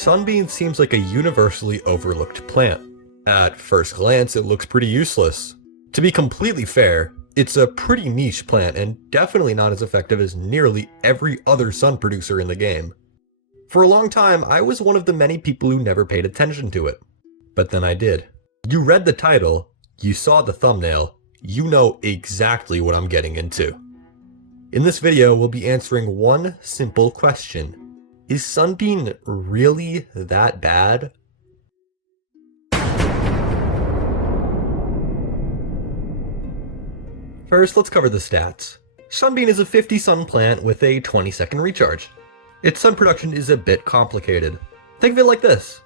Sunbeam seems like a universally overlooked plant. At first glance, it looks pretty useless. To be completely fair, it's a pretty niche plant and definitely not as effective as nearly every other sun producer in the game. For a long time, I was one of the many people who never paid attention to it. But then I did. You read the title, you saw the thumbnail, you know exactly what I'm getting into. In this video, we'll be answering one simple question. Is Sunbeam really that bad? First, let's cover the stats. Sunbeam is a 50 sun plant with a 20-second recharge. Its sun production is a bit complicated. Think of it like this.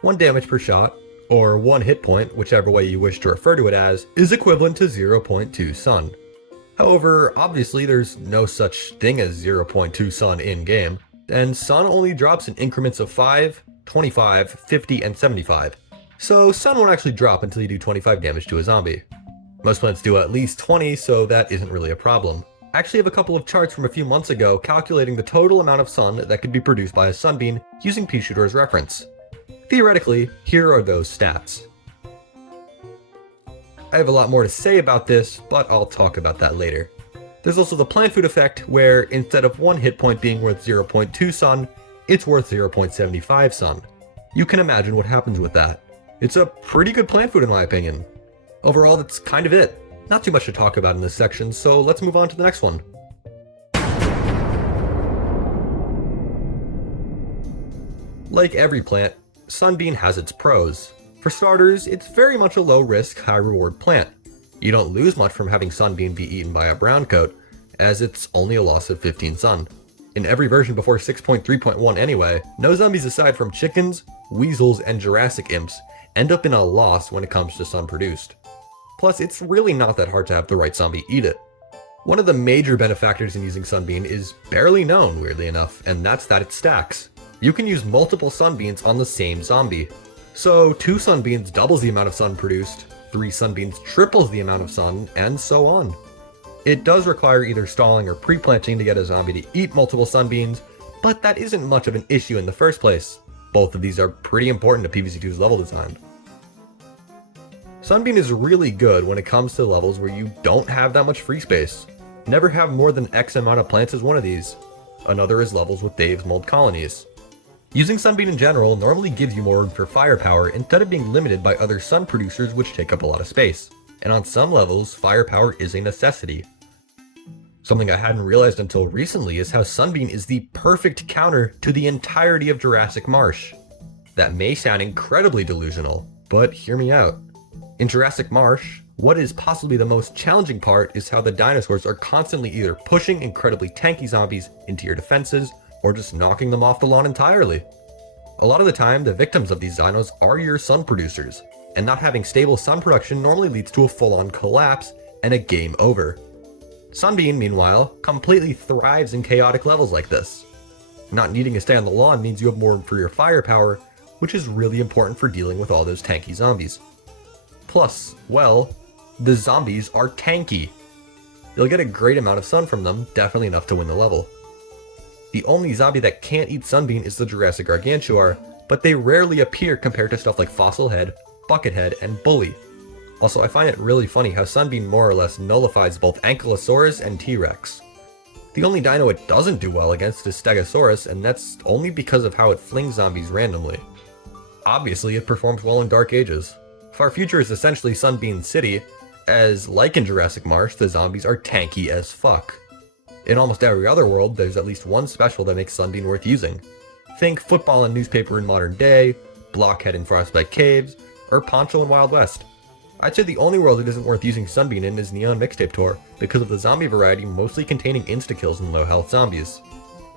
1 damage per shot, or 1 hit point, whichever way you wish to refer to it as, is equivalent to 0.2 sun. However, obviously there's no such thing as 0.2 sun in-game, and sun only drops in increments of 5, 25, 50, and 75. So sun won't actually drop until you do 25 damage to a zombie. Most plants do at least 20, so that isn't really a problem. I actually have a couple of charts from a few months ago calculating the total amount of sun that could be produced by a Sunbeam using Peashooter as reference. Theoretically, here are those stats. I have a lot more to say about this, but I'll talk about that later. There's also the plant food effect, where instead of 1 hit point being worth 0.2 sun, it's worth 0.75 sun. You can imagine what happens with that. It's a pretty good plant food in my opinion. Overall, that's kind of it. Not too much to talk about in this section, so let's move on to the next one. Like every plant, Sunbeam has its pros. For starters, it's very much a low-risk, high-reward plant. You don't lose much from having Sunbeam be eaten by a brown coat, as it's only a loss of 15 sun. In every version before 6.3.1 anyway, no zombies aside from chickens, weasels, and Jurassic imps end up in a loss when it comes to sun produced. Plus, it's really not that hard to have the right zombie eat it. One of the major benefactors in using Sunbeam is barely known, weirdly enough, and that's that it stacks. You can use multiple Sunbeams on the same zombie. So 2 Sunbeams doubles the amount of sun produced, 3 Sunbeams triples the amount of sun, and so on. It does require either stalling or pre-planting to get a zombie to eat multiple Sunbeams, but that isn't much of an issue in the first place. Both of these are pretty important to PvZ2's level design. Sunbeam is really good when it comes to levels where you don't have that much free space. Never have more than X amount of plants as one of these. Another is levels with Dave's mold colonies. Using Sunbeam in general normally gives you more room for firepower instead of being limited by other sun producers which take up a lot of space. And on some levels, firepower is a necessity. Something I hadn't realized until recently is how Sunbeam is the perfect counter to the entirety of Jurassic Marsh. That may sound incredibly delusional, but hear me out. In Jurassic Marsh, what is possibly the most challenging part is how the dinosaurs are constantly either pushing incredibly tanky zombies into your defenses, or just knocking them off the lawn entirely. A lot of the time, the victims of these dinos are your sun producers, and not having stable sun production normally leads to a full-on collapse and a game over. Sunbeam, meanwhile, completely thrives in chaotic levels like this. Not needing to stay on the lawn means you have more room for your firepower, which is really important for dealing with all those tanky zombies. Plus, well, the zombies are tanky. You'll get a great amount of sun from them, definitely enough to win the level. The only zombie that can't eat Sunbeam is the Jurassic Gargantuar, but they rarely appear compared to stuff like Fossil Head, Buckethead, and Bully. Also, I find it really funny how Sunbeam more or less nullifies both Ankylosaurus and T-Rex. The only dino it doesn't do well against is Stegosaurus, and that's only because of how it flings zombies randomly. Obviously, it performs well in Dark Ages. Far Future is essentially Sunbeam City, as like in Jurassic Marsh, the zombies are tanky as fuck. In almost every other world, there's at least one special that makes Sunbeam worth using. Think Football and Newspaper in Modern Day, Blockhead in Frostbite Caves, or Poncho in Wild West. I'd say the only world it isn't worth using Sunbeam in is Neon Mixtape Tour, because of the zombie variety mostly containing insta-kills and low-health zombies.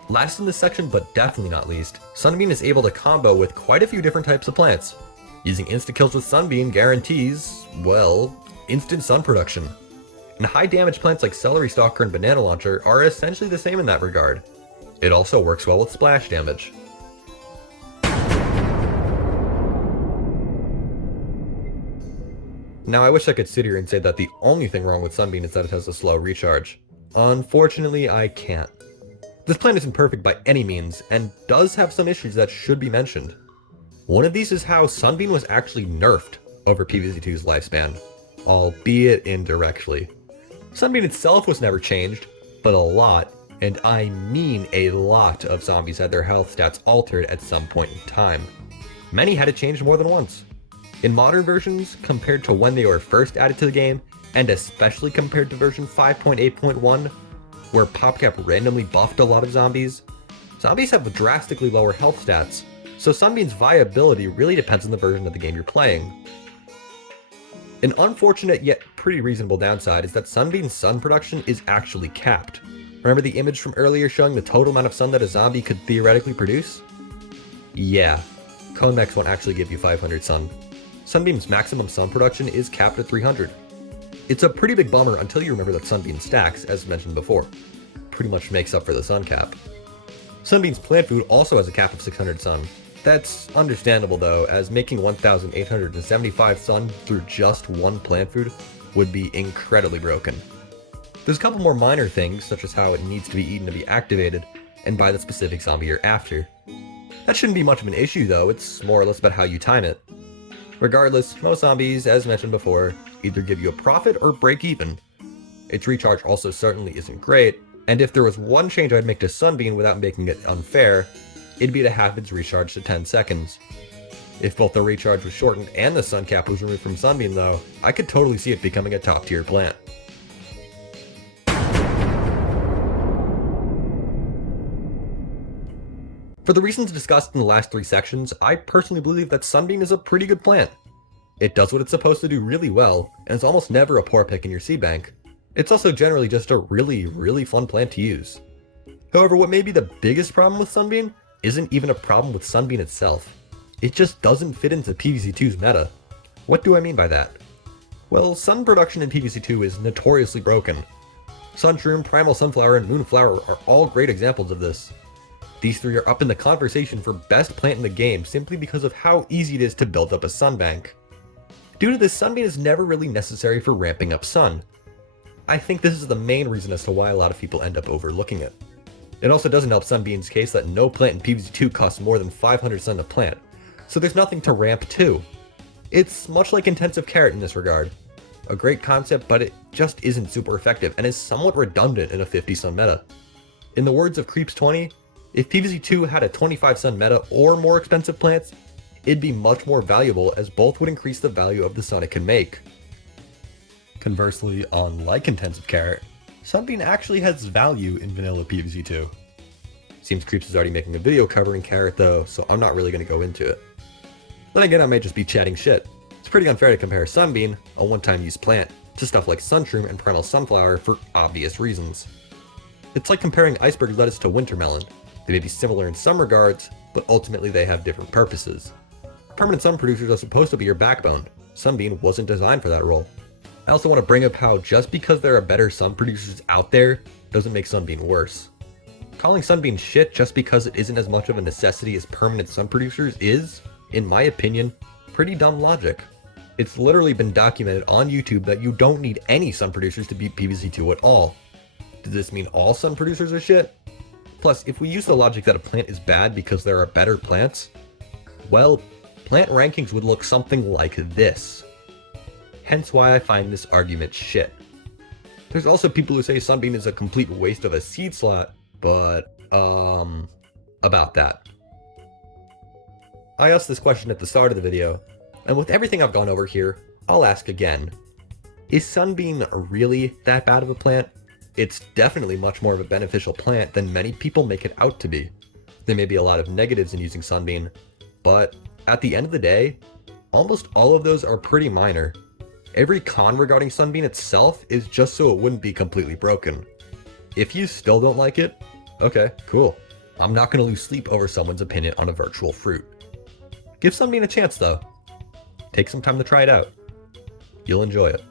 Last in this section, but definitely not least, Sunbeam is able to combo with quite a few different types of plants. Using insta-kills with Sunbeam guarantees, well, instant sun production. And high-damage plants like Celery Stalker and Banana Launcher are essentially the same in that regard. It also works well with splash damage. Now I wish I could sit here and say that the only thing wrong with Sunbeam is that it has a slow recharge. Unfortunately, I can't. This plant isn't perfect by any means, and does have some issues that should be mentioned. One of these is how Sunbeam was actually nerfed over PvZ2's lifespan, albeit indirectly. Sunbeam itself was never changed, but a lot, and I mean a lot of zombies had their health stats altered at some point in time. Many had it changed more than once. In modern versions, compared to when they were first added to the game, and especially compared to version 5.8.1, where PopCap randomly buffed a lot of zombies, zombies have drastically lower health stats, so Sunbeam's viability really depends on the version of the game you're playing. An unfortunate yet pretty reasonable downside is that Sunbeam's sun production is actually capped. Remember the image from earlier showing the total amount of sun that a zombie could theoretically produce? Yeah, ConeMex won't actually give you 500 sun. Sunbeam's maximum sun production is capped at 300. It's a pretty big bummer until you remember that Sunbeam stacks, as mentioned before. Pretty much makes up for the sun cap. Sunbeam's plant food also has a cap of 600 sun. That's understandable though, as making 1,875 sun through just one plant food would be incredibly broken. There's a couple more minor things, such as how it needs to be eaten to be activated, and by the specific zombie you're after. That shouldn't be much of an issue though, it's more or less about how you time it. Regardless, most zombies, as mentioned before, either give you a profit or break even. Its recharge also certainly isn't great, and if there was one change I'd make to Sunbeam without making it unfair, it'd be to half its recharge to 10 seconds. If both the recharge was shortened and the sun cap was removed from Sunbeam though, I could totally see it becoming a top tier plant. For the reasons discussed in the last 3 sections, I personally believe that Sunbeam is a pretty good plant. It does what it's supposed to do really well, and it's almost never a poor pick in your seed bank. It's also generally just a really fun plant to use. However, what may be the biggest problem with Sunbeam isn't even a problem with Sunbeam itself. It just doesn't fit into PvZ2's meta. What do I mean by that? Well, sun production in PvZ2 is notoriously broken. Sunshroom, Primal Sunflower, and Moonflower are all great examples of this. These 3 are up in the conversation for best plant in the game simply because of how easy it is to build up a sun bank. Due to this, Sunbeam is never really necessary for ramping up sun. I think this is the main reason as to why a lot of people end up overlooking it. It also doesn't help Sunbeam's case that no plant in PvZ2 costs more than 500 sun to plant, so there's nothing to ramp to. It's much like Intensive Carrot in this regard. A great concept, but it just isn't super effective and is somewhat redundant in a 50 sun meta. In the words of Creeps20, if PvZ2 had a 25 sun meta or more expensive plants, it'd be much more valuable as both would increase the value of the sun it can make. Conversely, unlike Intensive Carrot, Sunbeam actually has value in vanilla PvZ2. Seems Creeps is already making a video covering Carrot though, so I'm not really going to go into it. Then again, I may just be chatting shit. It's pretty unfair to compare Sunbeam, a one-time use plant, to stuff like Sunshroom and Primal Sunflower for obvious reasons. It's like comparing iceberg lettuce to wintermelon. They may be similar in some regards, but ultimately they have different purposes. Permanent sun producers are supposed to be your backbone. Sunbeam wasn't designed for that role. I also want to bring up how just because there are better sun producers out there doesn't make Sunbeam worse. Calling Sunbeam shit just because it isn't as much of a necessity as permanent sun producers is, in my opinion, pretty dumb logic. It's literally been documented on YouTube that you don't need any sun producers to beat PvZ2 at all. Does this mean all sun producers are shit? Plus, if we use the logic that a plant is bad because there are better plants, well, plant rankings would look something like this. Hence why I find this argument shit. There's also people who say Sunbeam is a complete waste of a seed slot, but, about that. I asked this question at the start of the video, and with everything I've gone over here, I'll ask again. Is Sunbeam really that bad of a plant? It's definitely much more of a beneficial plant than many people make it out to be. There may be a lot of negatives in using Sunbeam, but at the end of the day, almost all of those are pretty minor. Every con regarding Sunbeam itself is just so it wouldn't be completely broken. If you still don't like it, okay, cool. I'm not going to lose sleep over someone's opinion on a virtual fruit. Give Sunbeam a chance though. Take some time to try it out. You'll enjoy it.